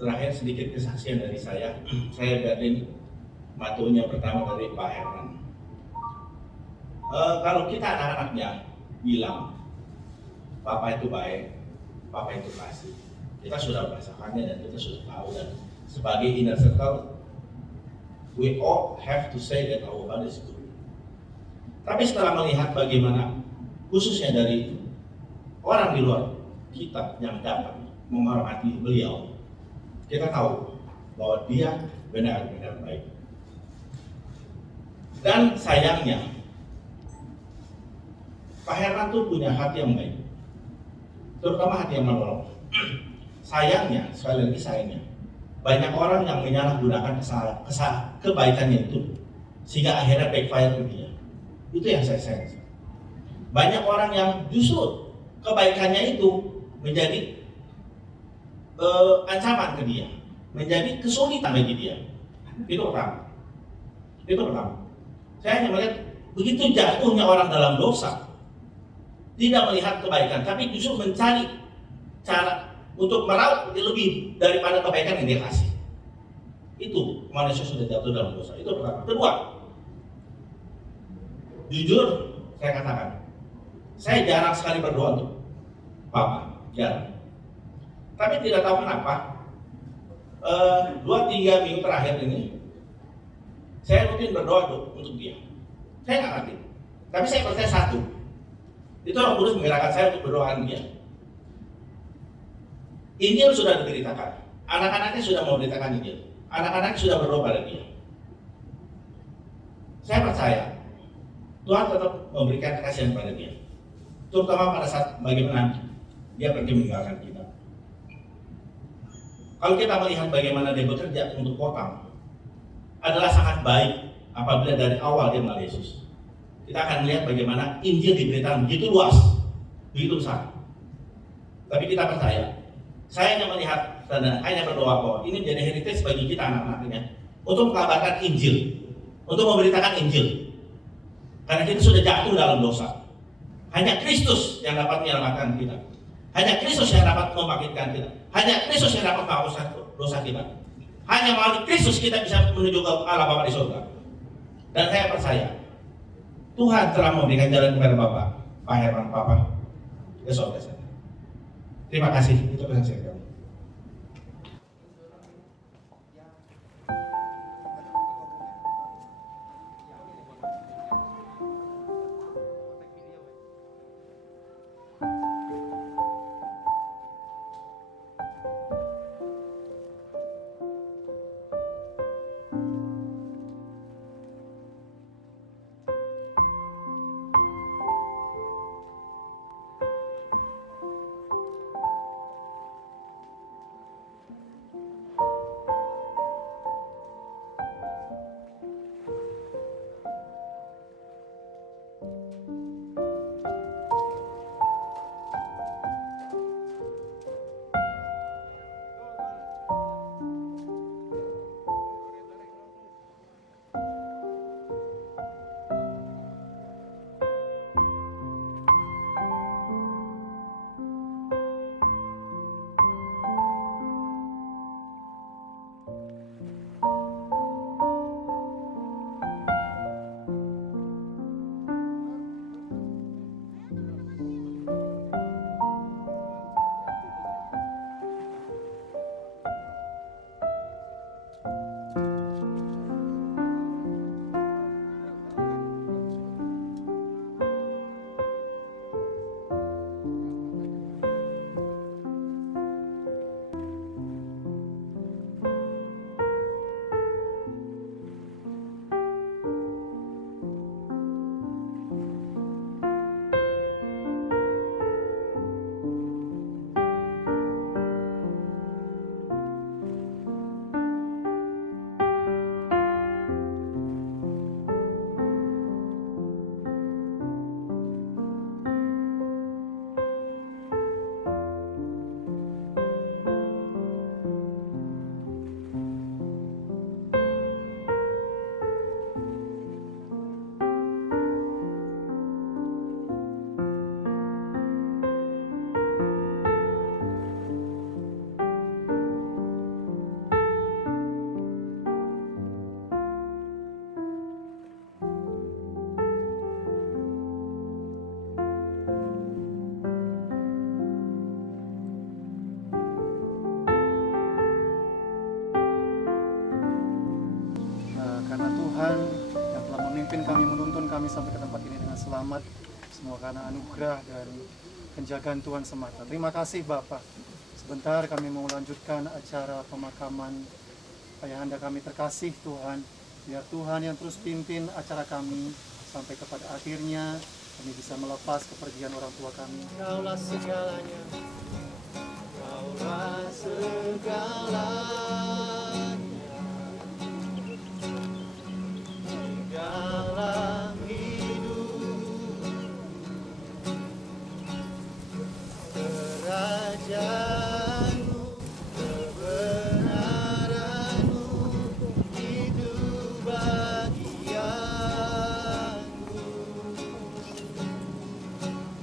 Terakhir sedikit kesaksian dari saya. Saya Berlin, matunya pertama dari Pak Herman. Kalau kita anak-anaknya bilang Papa itu baik, Papa itu kasih, kita sudah merasakannya dan kita sudah tahu, dan sebagai inner circle, we all have to say that our father is good. Tapi setelah melihat bagaimana khususnya dari orang di luar kita yang datang menghormati beliau, kita tahu bahwa dia benar-benar baik. Dan sayangnya, Pak Herman tuh punya hati yang baik, terutama hati yang menolong. Sayangnya, sekali lagi sayangnya, banyak orang yang menyalahgunakan kebaikannya itu, sehingga akhirnya backfire ke dia. Itu yang saya sayang. Banyak orang yang justru kebaikannya itu menjadi ancaman ke dia, menjadi kesulitan bagi dia. Itu pertama. Saya hanya melihat begitu jatuhnya orang dalam dosa, tidak melihat kebaikan, tapi justru mencari cara untuk meraup lebih daripada kebaikan yang dia kasih. Itu manusia sudah jatuh dalam dosa. Itu pertama. Kedua, jujur saya katakan, saya jarang sekali berdoa untuk Papa, jarang. Tapi tidak tahu kenapa, 2-3 minggu terakhir ini, saya rutin berdoa untuk dia. Saya nggak ngerti, tapi saya percaya satu, itu Roh Kudus menggerakkan saya untuk berdoa dia. Injil sudah diberitakan, anak-anaknya sudah memberitakan Injil, anak-anaknya sudah berdoa pada dia. Saya percaya Tuhan tetap memberikan kasihan pada dia, terutama pada saat bagaimana dia pergi meninggalkan kita. Kalau kita melihat bagaimana dia bekerja untuk kota, adalah sangat baik apabila dari awal dia mengenal Yesus. Kita akan melihat bagaimana Injil diberitakan begitu luas, begitu besar. Tapi kita percaya, saya hanya melihat dan hanya berdoa bahwa ini menjadi heritage bagi kita anak-anaknya untuk mengabarkan Injil, untuk memberitakan Injil. Karena kita sudah jatuh dalam dosa. Hanya Kristus yang dapat menyelamatkan kita. Hanya Kristus yang dapat membangkitkan kita. Hanya Kristus yang dapat menghapus dosa kita. Hanya melalui Kristus kita bisa menuju ke Allah Bapa di surga. Dan saya percaya Tuhan telah memberikan jalan kepada Bapak, Pak Herman, Papa ke surga sana. Terima kasih. Itu kesaksian kami. kami sampai ke tempat ini dengan selamat. Semua karena anugerah dan penjagaan Tuhan semata. Terima kasih Bapak. Sebentar kami mau lanjutkan acara pemakaman ayahanda kami terkasih Tuhan. Biar Tuhan yang terus pimpin acara kami sampai kepada akhirnya kami bisa melepas kepergian orang tua kami. Kaulah segalanya, Kaulah segalanya, dalam hidup, kerajaanmu, kebenaranmu, itu bagianku.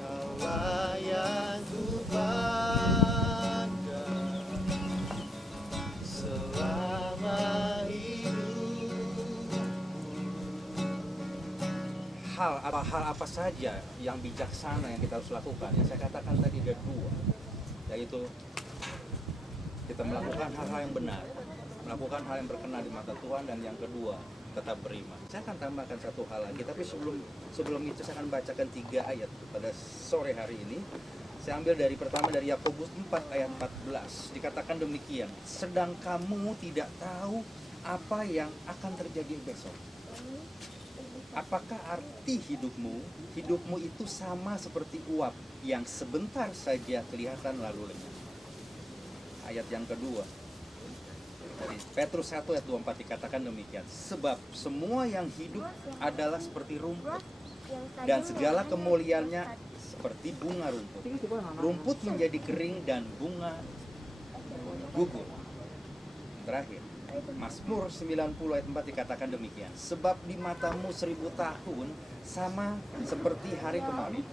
Kaulah yang kupandang selama hidupku. Hal apa saja yang bijaksana yang kita harus lakukan? Yang saya katakan tadi ada dua, yaitu kita melakukan hal-hal yang benar, melakukan hal yang berkenan di mata Tuhan, dan yang kedua tetap beriman. Saya akan tambahkan satu hal lagi, tapi sebelum itu saya akan bacakan 3 ayat pada sore hari ini. Saya ambil pertama dari Yakobus 4 ayat 14. Dikatakan demikian, sedang kamu tidak tahu apa yang akan terjadi besok. Apakah arti hidupmu? Hidupmu itu sama seperti uap yang sebentar saja kelihatan lalu lenyap. Ayat yang kedua dari Petrus 1 ayat 24 dikatakan demikian, sebab semua yang hidup adalah seperti rumput, dan segala kemuliaannya seperti bunga rumput. Rumput menjadi kering dan bunga gugur. Terakhir, Mazmur 90 ayat 4 dikatakan demikian, sebab di matamu 1000 tahun sama seperti hari kemarin,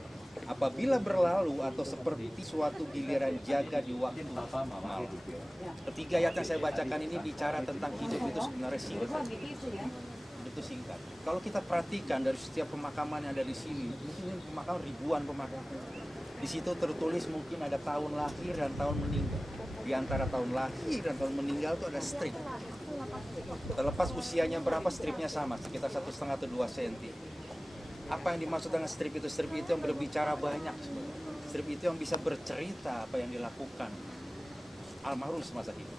apabila berlalu, atau seperti suatu giliran jaga di waktu malam. Ketiga ayat yang saya bacakan ini bicara tentang hidup itu sebenarnya singkat. Itu singkat. Kalau kita perhatikan dari setiap pemakaman yang ada di sini, mungkin pemakaman ribuan pemakaman. Di situ tertulis mungkin ada tahun lahir dan tahun meninggal. Di antara tahun lahir dan tahun meninggal itu ada strip. Terlepas usianya berapa, stripnya sama, sekitar 1,5 atau 2 cm. Apa yang dimaksud dengan strip itu? Strip itu yang berbicara banyak. Strip itu yang bisa bercerita apa yang dilakukan almarhum semasa hidup.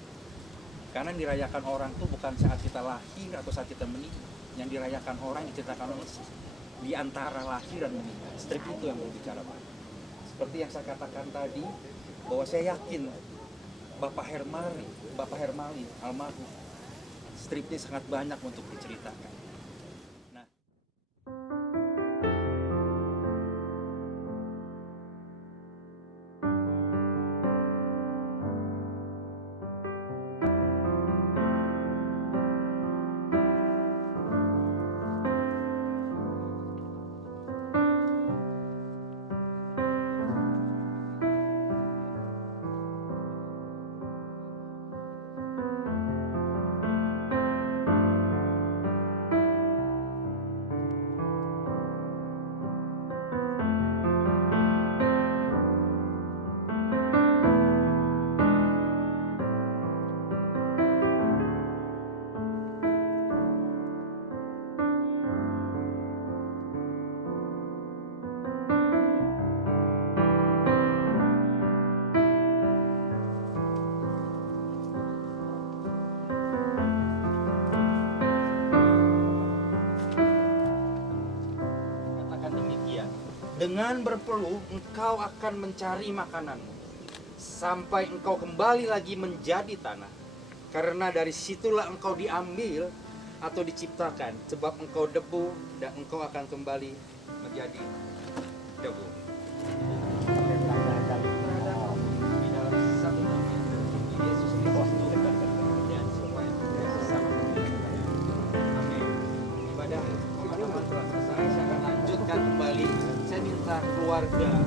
Karena yang dirayakan orang itu bukan saat kita lahir atau saat kita meninggal. Yang dirayakan orang, diceritakan orang di antara lahir dan meninggal. Strip itu yang berbicara banyak. Seperti yang saya katakan tadi, bahwa saya yakin Bapak Hermali almarhum, stripnya sangat banyak untuk diceritakan. Nah, dengan berpeluh engkau akan mencari makananmu sampai engkau kembali lagi menjadi tanah, karena dari situlah engkau diambil atau diciptakan, sebab engkau debu dan engkau akan kembali menjadi debu. Di dalam satu Yesus Kristus dan supaya bersama. Amin. Ibadah pemakaman telah selesai. Saya akan lanjutkan kembali. Saya minta keluarga